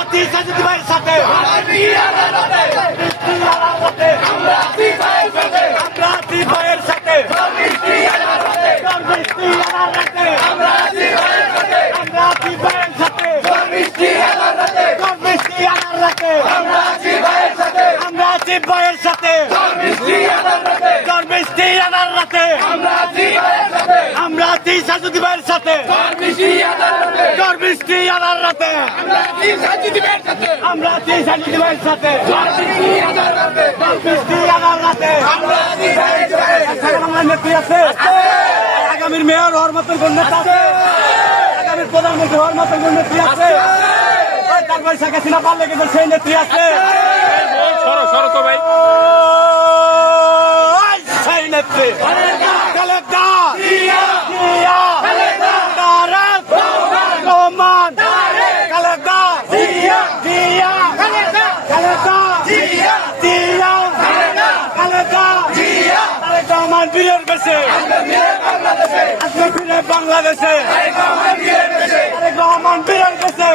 আছি সাজিদ ভাইয়ের সাথে। আমরা আছি ভাইয়ের সাথে। মিষ্টি আনার রাতে আমরা আছি ভাইয়ের সাথে। মিষ্টি আনার রাতে আমরা আছি ভাইয়ের সাথে। ঝড় বৃষ্টি আনার রাতে। আমরা আছি সাজুদি ভাইয়ের সাথে। ঝড় বৃষ্টি আনার রাতে। আমরা আছি সাজুদি ভাইয়ের সাথে। ঝড় বৃষ্টি আনার রাতে। এছাড়া নেত্রী আছে। আগামীর মেয়র হওয়ার মতন কোন নেতা আছে। আগামীর প্রধানমন্ত্রী হওয়ার মতন কোন নেত্রী আছে। তারপর শেখ হাসিনা পারলে কিন্তু সেই নেত্রী আছে। সরো সরো তো ভাই সেই নেত্রী। আমার বীরের বেশে বাংলাদেশে। আমার বীরের বেশে